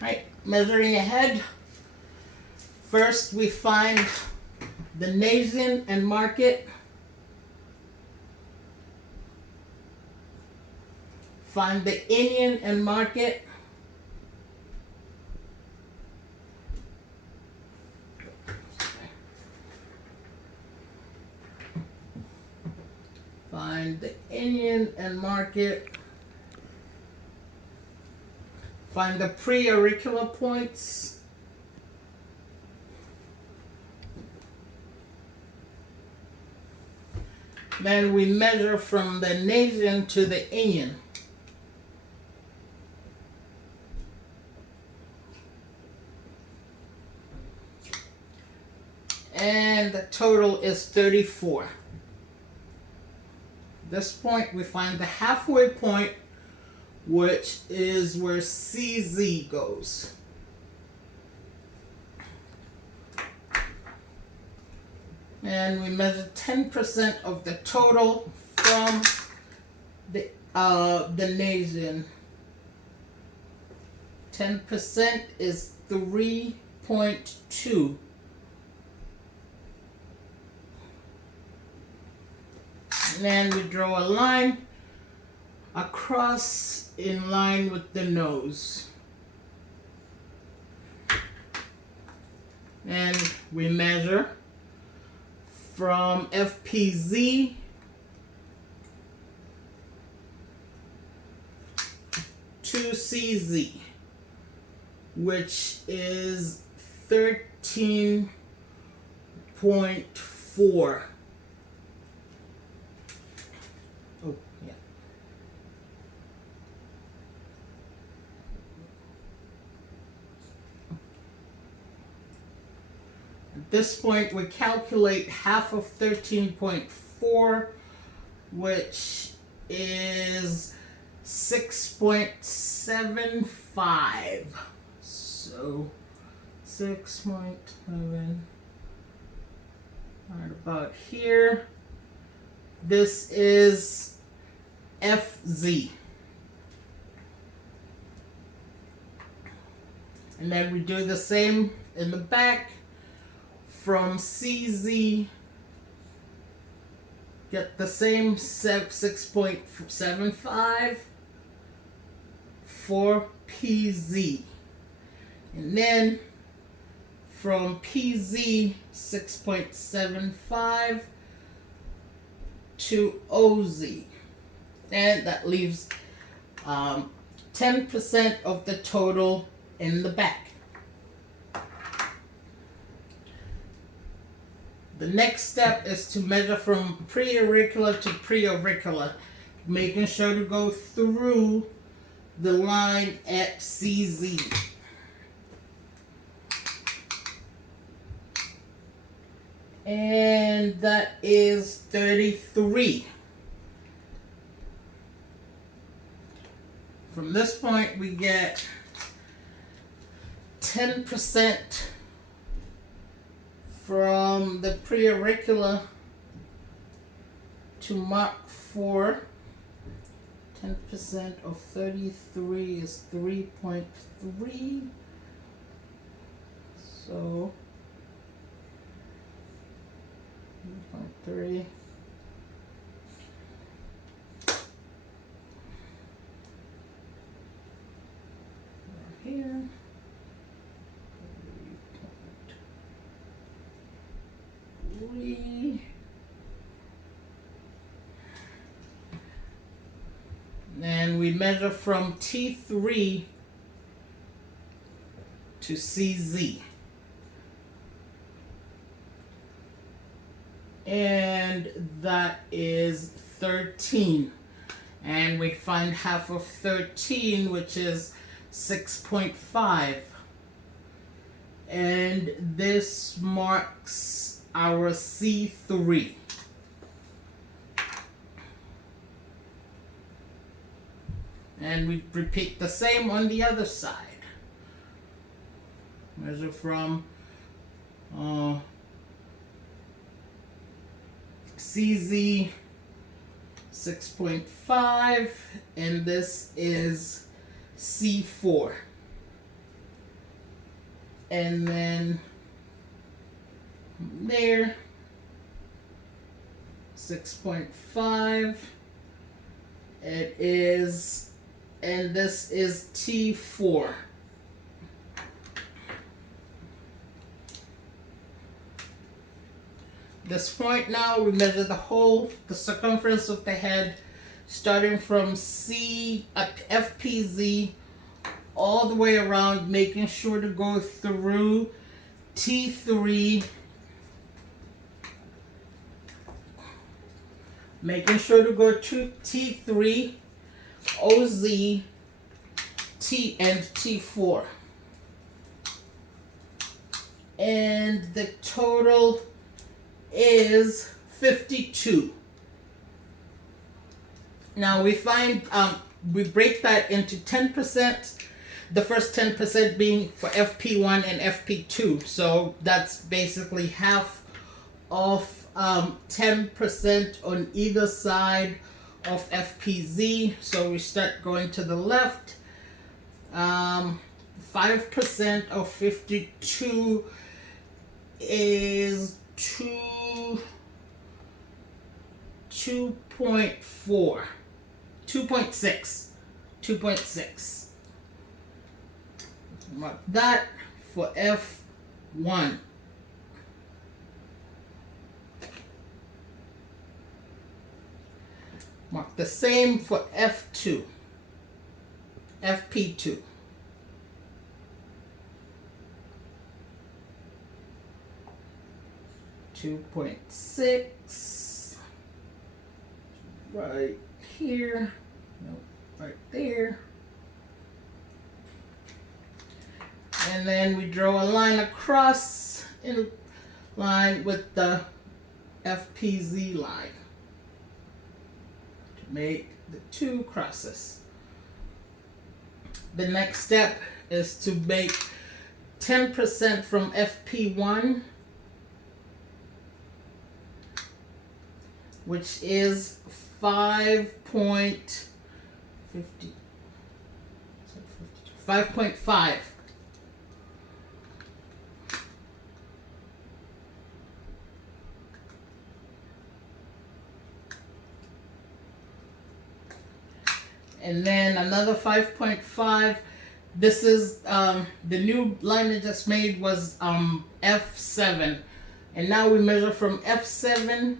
Right, measuring ahead. First, we find the nasion and mark it. Find the Indian and mark it. Find the Indian and mark it. Find the pre-auricular points. Then we measure from the nasion to the Indian. And the total is 34. At this point, we find the halfway point, which is where CZ goes. And we measure 10% of the total from the nasion. 10% is 3.2. And then we draw a line across in line with the nose. And we measure from FPZ to CZ, which is 13.4. Oh, yeah. At this point, we calculate half of 13.4, which is 6.75. So 6.7 right about here. This is FZ. And then we do the same in the back. From CZ, get the same 6.75 for PZ. And then from PZ, 6.75 to OZ. And that leaves 10% of the total in the back. The next step is to measure from pre-auricular to pre-auricular, making sure to go through the line at CZ. And that is 33. From this point, we get 10% from the pre-auricular to Mach 4. 10% of 33 is 3.3. So 3.3. Here. And we measure from T3 to CZ. And that is 13. And we find half of 13, which is 6.5. And this marks our C3. And we repeat the same on the other side. Measure from CZ 6.5, and this is C4. and then there 6.5. It is, and this is T4. This point now, we measure the circumference of the head, starting from C at FPZ all the way around, making sure to go through T3, making sure to go to T3, OZ, T, and T4. And the total is 52. Now we find, we break that into 10%, the first 10% being for FP1 and FP2. So that's basically half of 10% on either side of FPZ. So we start going to the left. 5% of 52 is 2.4, 2.6. Mark that for F1. Mark the same for F2, FP2. .6 right here, nope, right there, and then we draw a line across in line with the FPZ line to make the two crosses. The next step is to make 10% from FP1, which is 5.5. And then another 5.5. This is the new line I just made was F7. And now we measure from F7.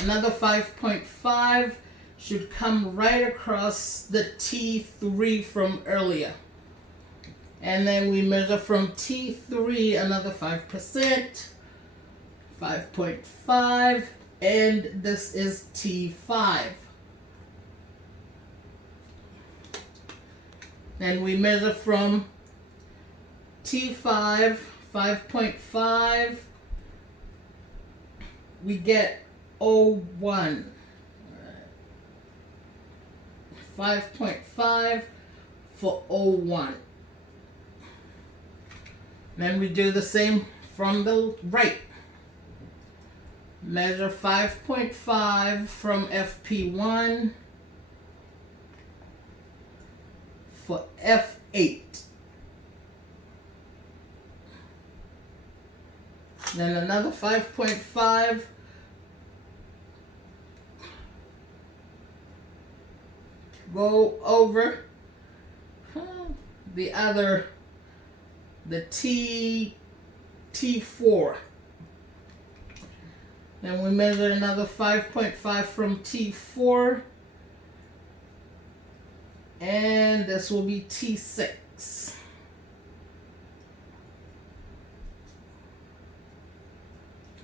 Another 5.5 should come right across the T3 from earlier. And then we measure from T3 another 5%, 5.5, and this is T5. Then we measure from T5, 5.5, we get 0.1. 5.5 for 0.1. Then we do the same from the right. Measure 5.5 from FP1 for F8. Then another 5.5 go over the T4. Then we measure another 5.5 from T4, and this will be T6.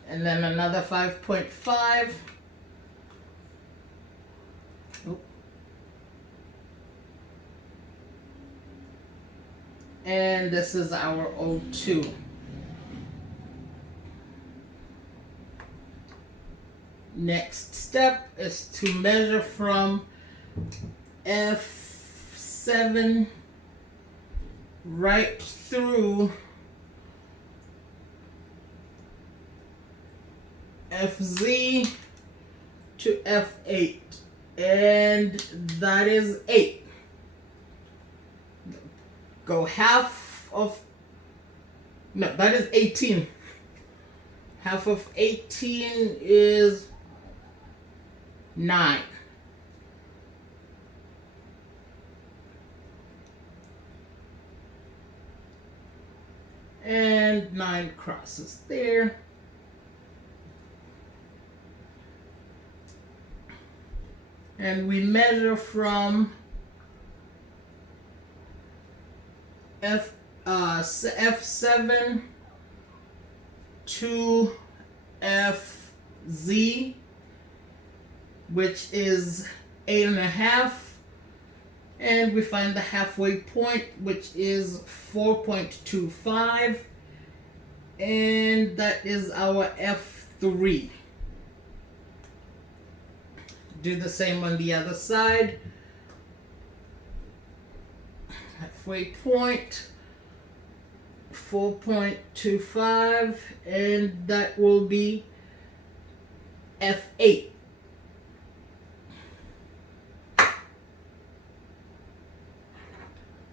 And then another 5.5. And this is our O2. Next step is to measure from F7 right through FZ to F8, and that is 8. Go half of No, that is 18. Half of 18 is 9. And 9 crosses there. And we measure from F7 to FZ, which is 8.5, and we find the halfway point, which is 4.25, and that is our F3. Do the same on the other side. Halfway point, 4.25, and that will be F8.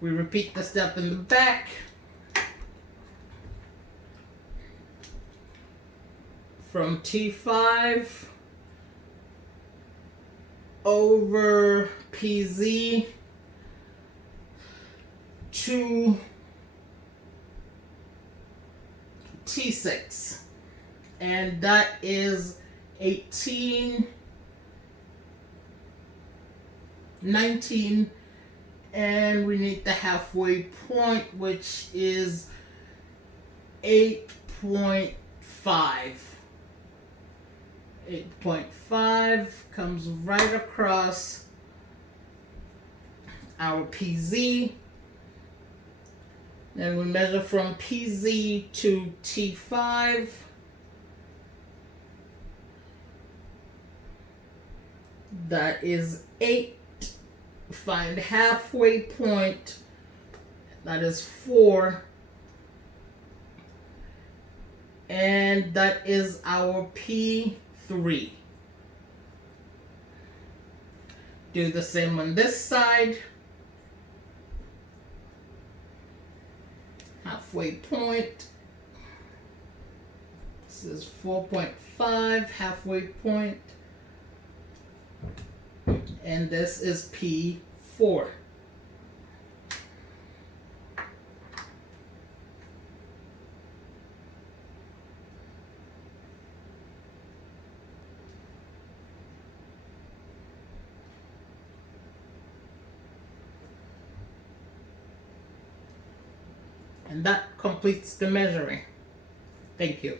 We repeat the step in the back. From T5 over PZ to T6, and that is 18, 19, and we need the halfway point, which is 8.5. 8.5 comes right across our PZ. Then we measure from PZ to T5. That is 8. Find halfway point. That is 4. And that is our P3. Do the same on this side. Halfway point. This is 4.5, halfway point. And this is P4. And that completes the measuring. Thank you.